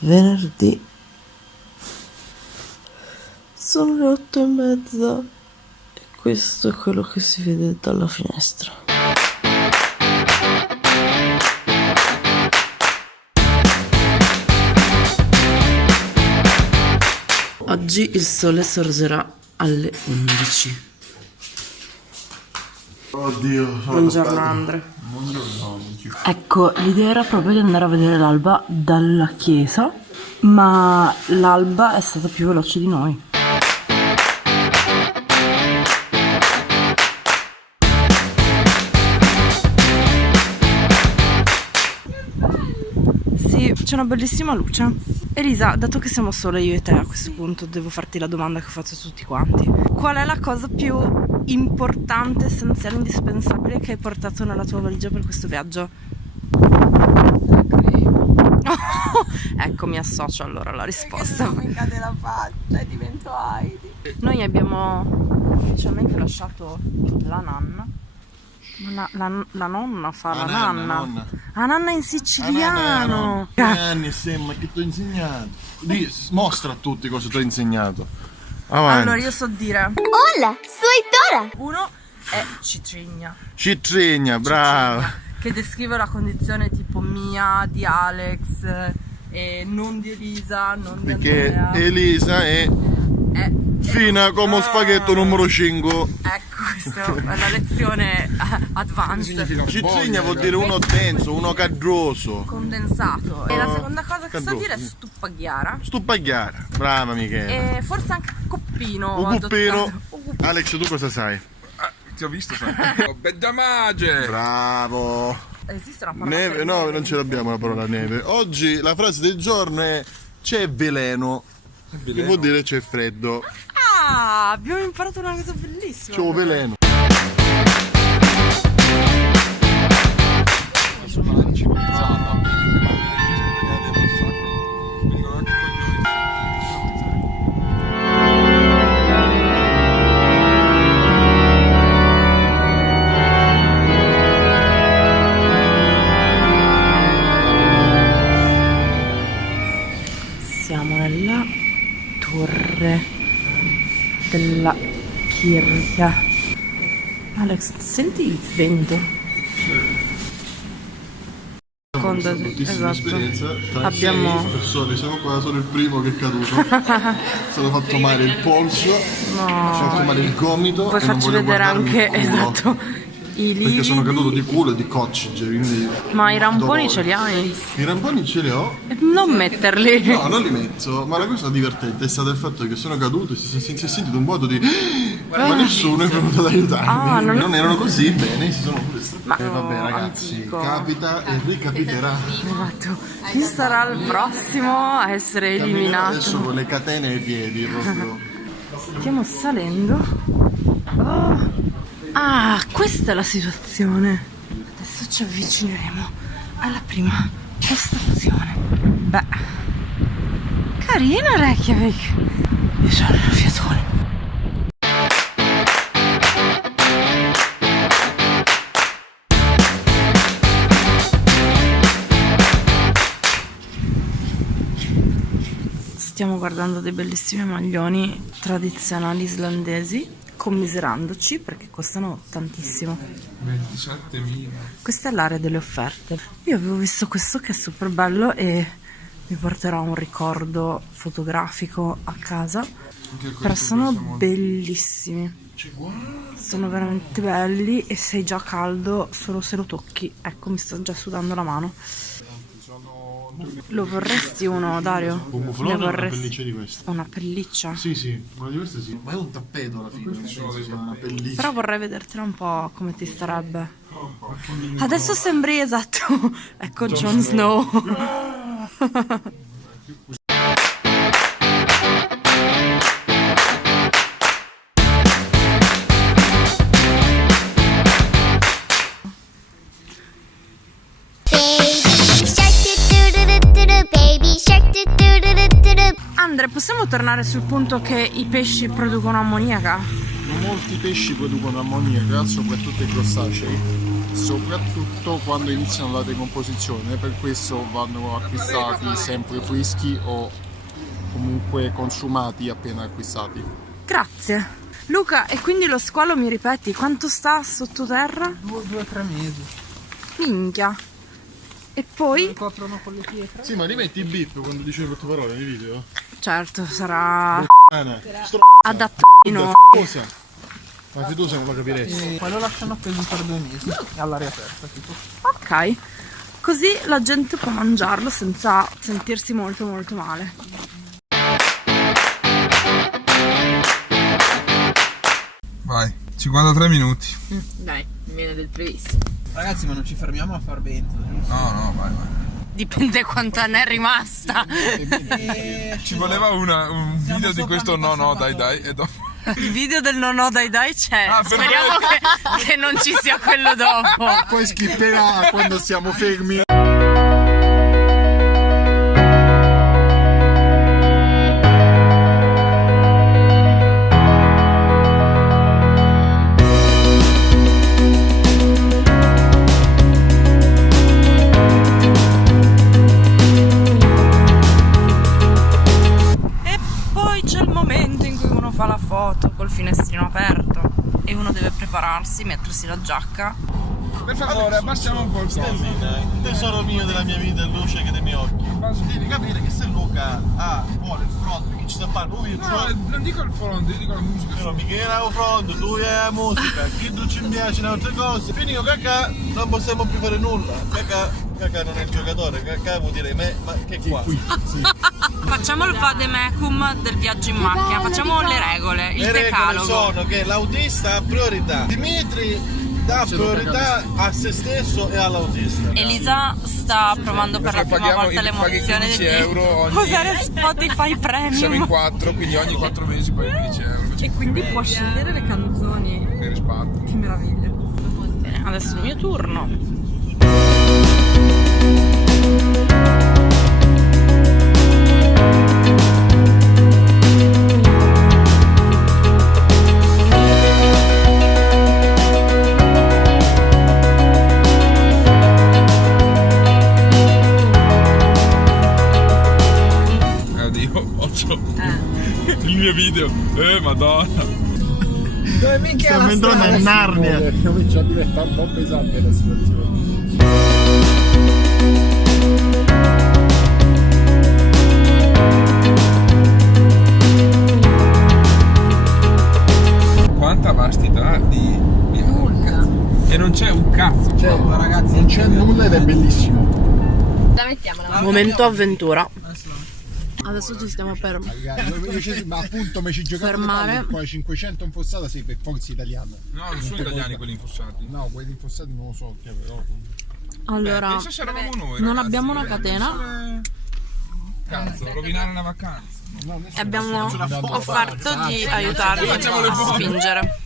Venerdì. Sono le 8:30 e questo è quello che si vede dalla finestra. Oggi il sole sorgerà alle 11. Oddio, Buongiorno Andre. Buongiorno. Ecco, l'idea era proprio di andare a vedere l'alba dalla chiesa, ma l'alba è stata più veloce di noi. Sì, c'è una bellissima luce. Elisa, dato che siamo solo io e te a questo punto, devo farti la domanda che ho fatto a tutti quanti. Qual è la cosa più importante, essenziale, indispensabile che hai portato nella tua valigia per questo viaggio? Ecco, mi associo allora alla risposta. Perché mi cade la faccia e divento Heidi. Noi abbiamo ufficialmente lasciato la nanna. Ma la nonna fa la nanna. La nanna in siciliano. Che anni sembra che ti ho insegnato? Mostra a tutti cosa ti ho insegnato. Avanti. Allora io so dire: Hola, soy Dora. uno è citrigna, Citrigna, brava. che descrive la condizione tipo mia, di Alex, e non di Elisa, non di Perché Andrea. Elisa è fina come un spaghetto numero 5. Ecco, questa è la lezione advanced. Citrigna vuol dire uno denso, uno cadroso. Condensato. E la seconda cosa che so Cadroso. dire è stupaghiara. Stuppagliare. Brava Michele. E forse anche coppino. Un puppino. adottato. Alex, tu cosa sai? Ti ho visto, sai? Beddamage! Bravo. Esiste una parola Neve? per No, neve? non ce l'abbiamo la parola neve. Oggi la frase del giorno è: c'è veleno. Che vuol dire c'è freddo. Ah, abbiamo imparato una cosa bellissima. C'è un veleno. Siamo nella torre della Kirchia. Alex, senti il vento? Esatto. Abbiamo persone, siamo qua, sono il primo che è caduto. Mi sono fatto male il polso, mi sono fatto male il gomito. Poi e non faccio voglio vedere guardarmi anche, il culo, esatto, i Perché sono caduto lividi. di culo e di coccige, quindi. Ma i ramponi dolore. ce li hai? I ramponi ce li ho. Non metterli. No, non li metto, ma la cosa divertente è stato il fatto che sono caduto e si è sentito un vuoto di ma nessuno è venuto ad aiutarmi. Ah, non erano così bene, si sono pure strappati. Ma- Vabbè ragazzi, antico. capita e ricapiterà. Esatto. Chi sarà il prossimo a essere Camminare eliminato? adesso con le catene ai piedi proprio. Stiamo salendo. Oh. Ah, questa è la situazione. Adesso ci avvicineremo alla prima postazione. Beh, carina Reykjavik. Io sono il fiatone. Stiamo guardando dei bellissimi maglioni tradizionali islandesi, commiserandoci perché costano tantissimo. 27.000. Questa è l'area delle offerte. Io avevo visto questo che è super bello e mi porterò un ricordo fotografico a casa. Però sono bellissimi. Sono veramente belli e sei già caldo solo se lo tocchi. Ecco, mi sta già sudando la mano. Lo vorresti uno, Dario? Un Ne muflone o una vorresti- pelliccia di questa? Una pelliccia? Sì, sì, una di queste sì. Ma è un tappeto alla fine, non penso sia una pelliccia. Però vorrei vedertela un po' come ti starebbe. Adesso sembri esatto. Ecco Jon Snow. Baby shark do do do do do do, baby shark do do do do do do. Andre, possiamo tornare sul punto che i pesci producono ammoniaca? Molti pesci producono ammoniaca, soprattutto i crostacei, soprattutto quando iniziano la decomposizione, per questo vanno acquistati sempre freschi o comunque consumati appena acquistati. Grazie. Luca, e quindi lo squalo, mi ripeti, quanto sta sottoterra? 2 o 3 mesi. Minchia. E poi? Coprono con le pietre. Sì, ma rimetti i bip quando dici le parole nei video? Certo, sarà Adatto. adattino. Cosa? Ma se tu non lo capiresti. E poi lo lasciano appeso per 2 mesi all'aria aperta, tipo. Ok. Così la gente può mangiarlo senza sentirsi molto molto male. Vai, 53 minuti. Dai, meno del previsto. Ragazzi, ma non ci fermiamo a far vento. No, vai. Dipende quanto ne è rimasta. Ci voleva un video di questo no, dai, e dopo. Il video del no dai c'è. Ah, Speriamo che non ci sia quello dopo. Poi skipperà quando siamo fermi. Fa la foto col finestrino aperto e uno deve prepararsi, mettersi la giacca. Per favore, abbassiamo un po' il tono. Il tesoro mio della mia vita, il luce che dei miei occhi. Devi capire che se Luca vuole il front perché ci sta parlando, No, non dico il front, io dico la musica. però Michele ha un front, tu hai la musica, chi tu ci piace altre cose. Finito Cacà, non possiamo più fare nulla. Cacà non è il giocatore, Cacà vuol dire me, ma che qua? Sì. Facciamo il vademecum del viaggio in macchina, facciamo le regole, il Le regole decalogo. sono che l'autista ha priorità. Dimitri dà priorità a se stesso e all'autista. Elisa sta provando per la prima volta l'emozione 15 di euro ogni... usare Spotify Premium. Siamo in 4, quindi ogni 4 mesi poi 15 euro. E quindi può scegliere le canzoni. Che risparmio. Che meraviglia. Bene, adesso è il mio turno. Il mio video, madonna. Dove minchia Stiamo entrando in Narnia. Comincia a diventare un po' pesante la situazione. Quanta vastità di e non c'è un cazzo. Ragazzi, non c'è nulla ed è bellissimo. La mettiamo la Momento avventura. Adesso ci stiamo per Ma appunto mi ci giocate fermare. qua 500 infossata sei per forza italiana. No, non sono italiani quelli infossati. No, quelli infossati non lo so, però. Allora, Pensa se eravamo noi, non ragazzi, abbiamo una catena. Cazzo, rovinare una vacanza. E abbiamo offerto di aiutarvi Facciamo le a foto. spingere.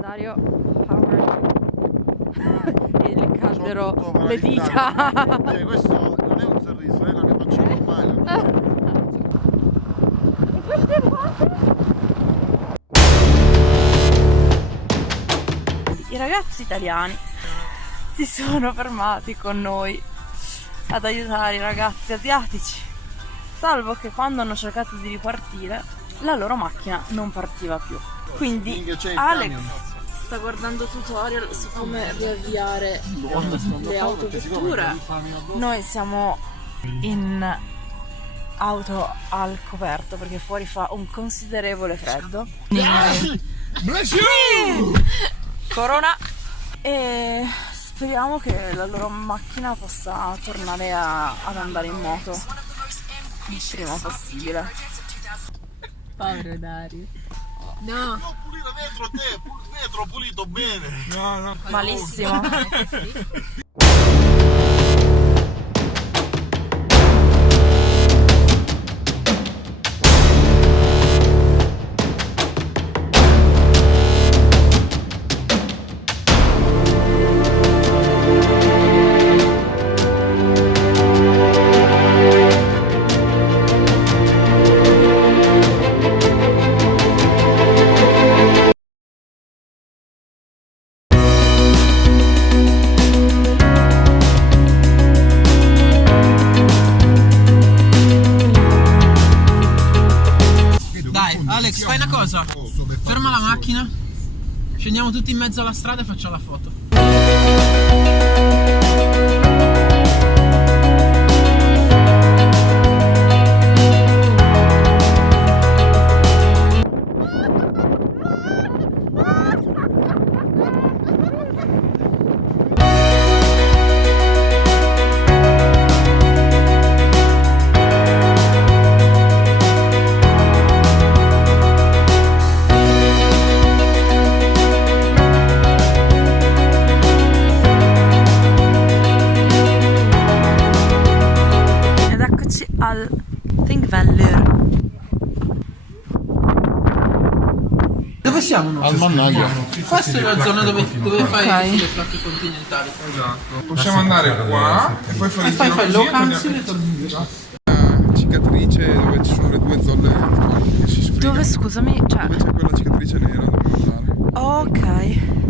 Dario, how are you? E le caldero le dita. Cioè, questo non è un sorriso, è la mia faccia normale. I ragazzi italiani si sono fermati con noi ad aiutare i ragazzi asiatici, salvo che quando hanno cercato di ripartire la loro macchina non partiva più. Quindi Minchia, c'è il Alex camion. sta guardando tutorial su come riavviare le autovetture. Noi siamo in auto al coperto perché fuori fa un considerevole freddo. Bless you! Corona e speriamo che la loro macchina possa tornare ad andare in moto il prima possibile. Povero Dario. No. No, pulire dentro te, vetro pulito bene. No. Malissimo. Dai, Alex, fai una cosa. Ferma la macchina. Scendiamo tutti in mezzo alla strada e facciamo la foto. Ed eccoci al Thingvellir. Dove siamo noi? Al Mannaia. Questa è la zona dove fai Ok. le placche continentali. Esatto. Possiamo andare qua e poi fare il giro Fai così lo e poi cancel e torni indietro. cicatrice dove ci sono le due zolle che si sfregano. Dove, scusami, cioè... Dove c'è quella cicatrice nera dove andare. Ok.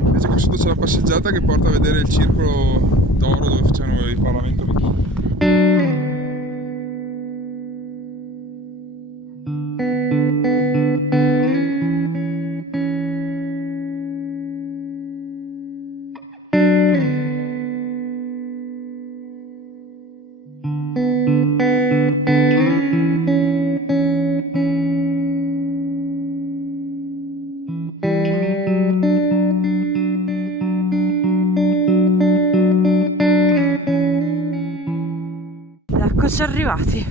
Invece qua sotto c'è la passeggiata che porta a vedere il circolo d'oro dove facevano il Parlamento vichingo. Ed eccoci arrivati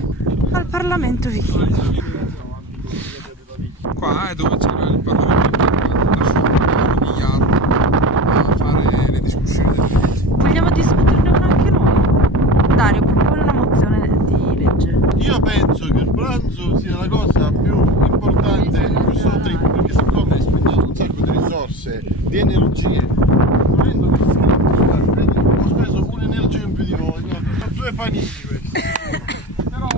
al Parlamento vichingo. Qua è dove c'era il Parlamento vichingo, a fare le discussioni delle leggi. Vogliamo discuterne una anche noi? Dario, propone una mozione di legge. Io penso che il pranzo sia la cosa più importante in questo trip, perché siccome hai spendato un sacco di risorse, di energie, volendo che ho speso un'energia in più di voi, guarda, sono 2 panini questi. Però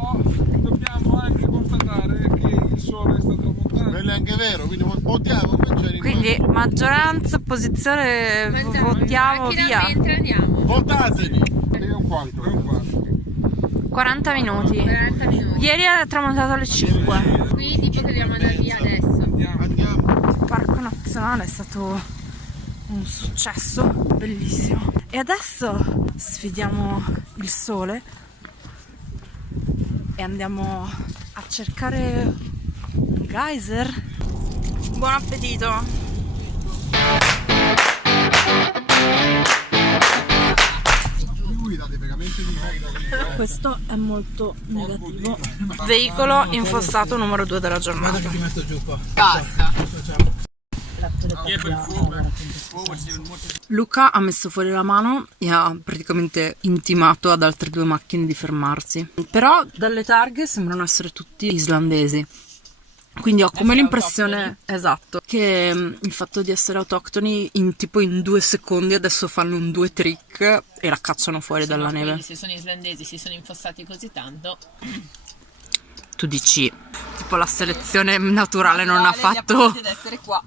dobbiamo anche constatare che il sole sta tramontando. Quello è anche vero, quindi votiamo mangiare in Quindi maggioranza, opposizione, votiamo via. Mentre andiamo. votateli! È un quarto. 40 minuti. 40 minuti. Ieri è tramontato alle 5. Qui tipo che dobbiamo andare via adesso. Andiamo! Il Parco Nazionale è stato un successo bellissimo. E adesso sfidiamo il sole e andiamo a cercare un geyser. Buon appetito! Questo è molto negativo. Veicolo infossato numero 2 della giornata. Ti metto giù qua. Basta. Luca ha messo fuori la mano e ha praticamente intimato ad altre 2 macchine di fermarsi. Però dalle targhe sembrano essere tutti islandesi. Quindi ho come l'impressione, esatto, che il fatto di essere autoctoni in 2 secondi adesso fanno un 2 trick e la cacciano fuori dalla neve. Se sono islandesi si sono infossati così tanto. Tu dici, tipo la selezione naturale non ha fatto... Ad essere qua.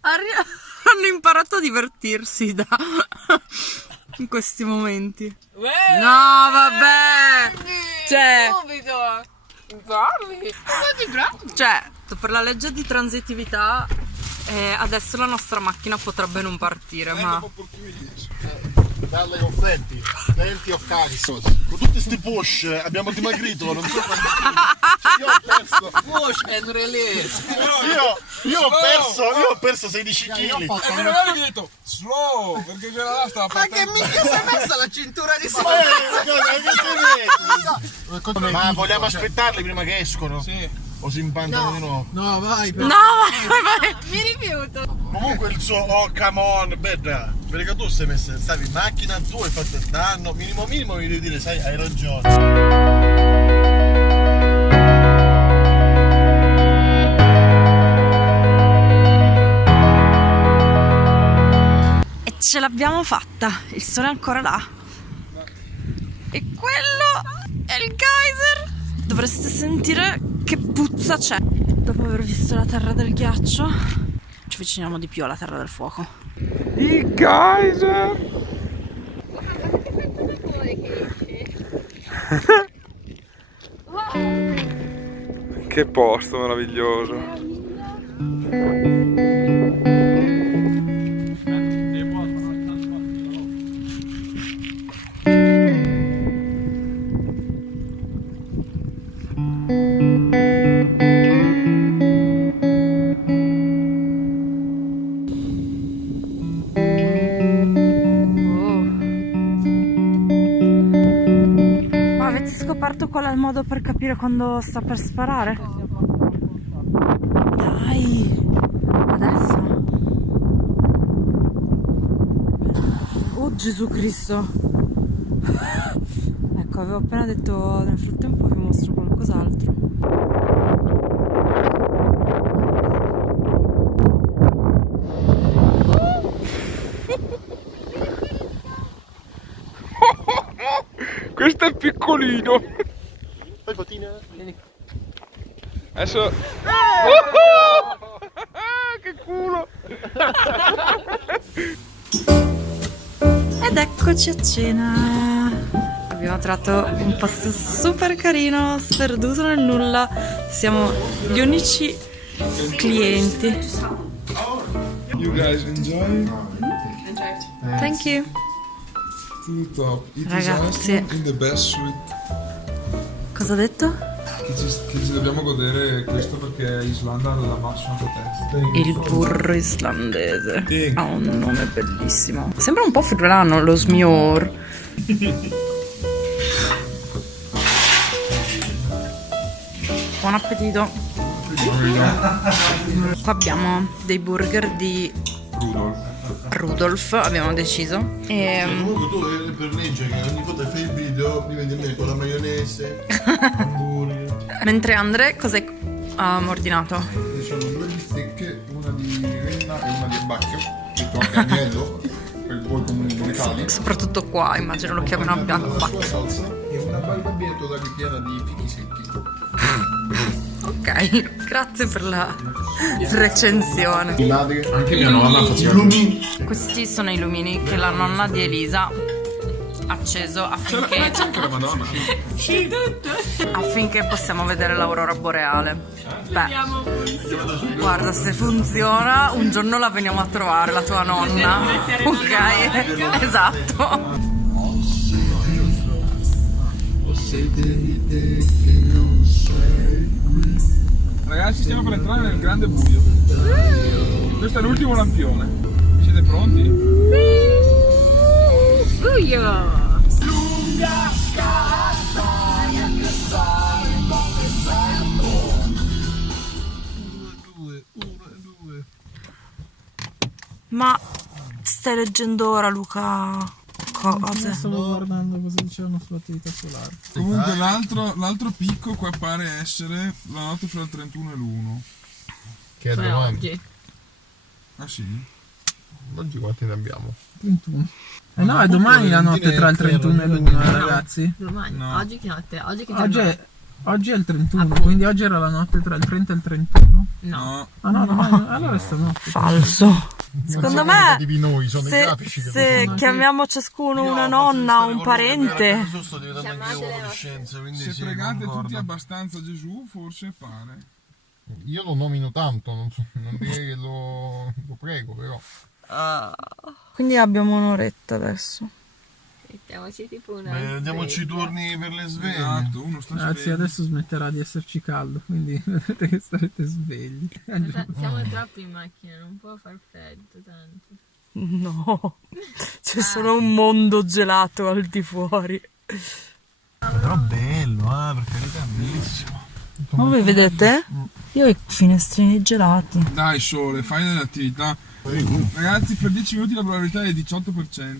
Hanno imparato a divertirsi in questi momenti. No, vabbè! Cioè, cioè, per la legge di transitività adesso la nostra macchina potrebbe non partire, ma Dalle con plenty of caris. Con tutti sti push abbiamo dimagrito, non so quanto. Io ho perso. Push and release. Io ho perso 16 kg. E me l'hanno detto slow, perché c'era là stava Ma che minchia si è messa la cintura di sopra? Ma vogliamo aspettarli prima che escono? Sì. O si impantano di nuovo? No, vai. No, vai. Mi rifiuto. Comunque il suo oh come on, bella. Perché tu stavi in macchina, tu hai fatto il danno, minimo mi devi dire, sai, hai ragione. E ce l'abbiamo fatta, il sole è ancora là. E quello è il geyser. Dovreste sentire che puzza c'è. Dopo aver visto la terra del ghiaccio, ci avviciniamo di più alla terra del fuoco. I geyser! Che posto meraviglioso! Ma avete scoperto qual è il modo per capire quando sta per sparare? Dai, adesso. Oh Gesù Cristo. Ecco, avevo appena detto, nel frattempo vi mostro qualcos'altro. Questo è piccolino! Fai patina? Adesso... che culo! Ed eccoci a cena. Abbiamo trovato un posto super carino, sperduto nel nulla. Siamo gli unici clienti. You guys enjoy? Thank you. Tutto top. It Ragazzi. is in the best suite. Cosa ha detto? Che ci dobbiamo godere questo perché Islanda ha la massima potenza. Il burro islandese. Ha un nome bellissimo. Sembra un po' friulano lo smjor. Buon appetito. Qua abbiamo dei burger di Rudolf, abbiamo deciso. Comunque tu per legge che ogni volta che fai il video mi vedi a me con la maionese, hamburger. Mentre Andre, cos'hai ordinato? Diciamo 2 bistecche, una di renna e una di abbacchio, detto anche agnello, per voi comuni locali. Soprattutto qua, immagino lo chiamano Una abbacchio. sua salsa e una barbabietola ripiena di fichi secchi. Ok, grazie per la recensione. Mi madre Anche mia nonna faceva Questi sono i lumini che la nonna di Elisa ha acceso affinché, C'è anche la Madonna. affinché possiamo vedere l'aurora boreale. Beh, guarda, se funziona, un giorno la veniamo a trovare, la tua nonna. Ok, esatto. Ragazzi, stiamo per entrare nel grande buio. Questo è l'ultimo lampione. Siete pronti? Buio! Ma stai leggendo ora, Luca? Cose? Stavo guardando cosa dicevano sull'attività solare. Comunque l'altro picco qua pare essere la notte fra il 31 e l'1. che è Cioè domani. oggi. Ah sì? Oggi quanti ne abbiamo? 31. No, è domani la notte tra il 31 e l'1, ragazzi. Domani. No. Oggi che notte? Oggi che Oggi è il 31, quindi oggi era la notte tra il 30 e il 31. No. Ah no, domani, allora è stanotte. Falso. Secondo me, Di noi, sono i se, grafici che se chiamiamo ciascuno una nonna o un parente, sto diventando anche io adolescenza, quindi Se sì, pregate concordo. tutti abbastanza Gesù, forse pare. Io lo nomino tanto, non direi che lo prego, però. quindi abbiamo un'oretta adesso. Mettiamoci tipo una. Diamoci i turni per le sveglie. Esatto, uno sta Ragazzi, sveglio. adesso smetterà di esserci caldo, quindi vedrete che starete svegli. Siamo troppi in macchina, non può far freddo tanto. No, c'è solo un mondo gelato al di fuori. Però bello, per carità, bellissimo. Ma voi vedete? Io ho i finestrini gelati. Dai Sole, fai delle attività. Ragazzi, per 10 minuti la probabilità è 18%.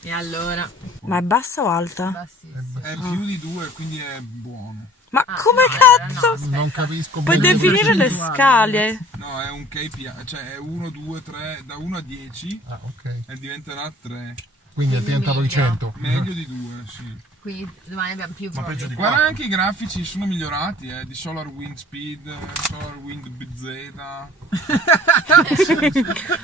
E allora? Ma è bassa o alta? Bassissimo. È più di 2, quindi è buono. Ma come no, cazzo? Non capisco Puoi bene. definire le scale? No, è un KPI, cioè è 1, 2, 3, da 1 a 10 Ah, ok. e diventerà 3. Quindi è diventato di 100. Meglio di 2, sì. Quindi domani abbiamo più Ma peggio di Guarda 4. anche i grafici sono migliorati, di Solar Wind Speed, Solar Wind BZ.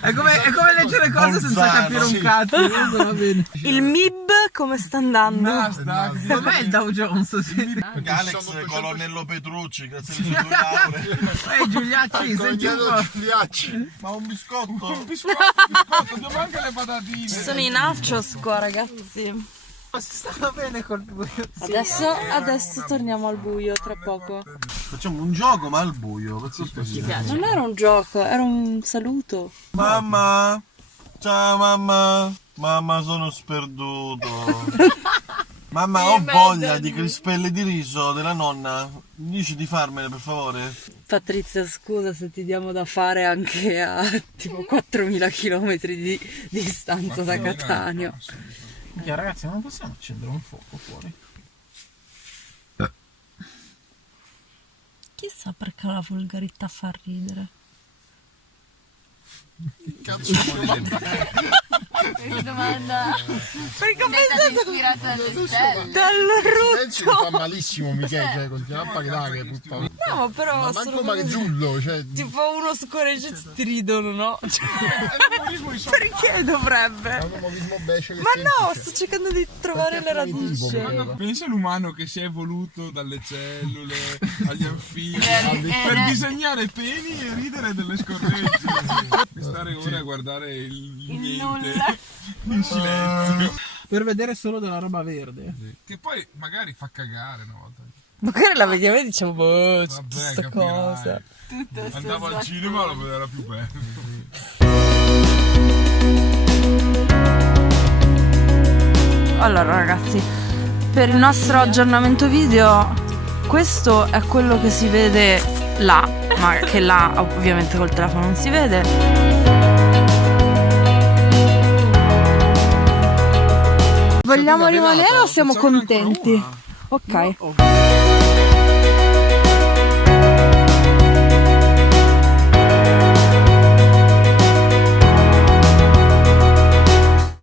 È come leggere cose senza Bolzano, capire sì. un cazzo. Comunque va bene. Il MIB come sta andando? Nasdaq. Com'è il Dow Jones? Sì. Alex Colonnello Petrucci, grazie alle sue 2 lauree. Giuliacci, senti un po'. Giuliacci. Ma un biscotto. Un biscotto, abbiamo anche le patatine. Ci sono i nachos qua, ragazzi. Si stava bene col buio. Adesso torniamo al buio tra poco. Facciamo un gioco ma al buio. Non era un gioco, era un saluto. Mamma. Ciao mamma. Mamma, sono sperduto. Mamma, ho voglia di crispelle di riso della nonna. Dici di farmele per favore? Patrizia, scusa se ti diamo da fare anche a tipo 4.000 km di distanza da Catania. Ragazzi, non possiamo accendere un fuoco fuori. Chissà perché la volgarità fa ridere. Cazzo vuoi dire? domanda. Perché ho Sei stata pensato ispirata dalle stelle. dal Silenzio mi fa malissimo Michele, cioè continua a pagare puttana. No, però Ma sono manco Marigiullo, cioè tipo uno su Corregge ti ridono, no? Perché dovrebbe? è un umorismo becero. Ma no, sto cercando di trovare le radici. Pensa all'umano che si è evoluto dalle cellule agli anfibi per disegnare peni e ridere delle scorregge. Stare ora a guardare il niente in silenzio. Per vedere solo della roba verde. Che poi magari fa cagare una volta. Magari la vediamo e diciamo, boh, c'è Vabbè, questa capirai. cosa. Andavo al cinema e lo vedeva più bello. Allora ragazzi, per il nostro aggiornamento video, questo è quello che si vede là, ma che là ovviamente col telefono non si vede. Vogliamo rimanere o siamo contenti? Ok.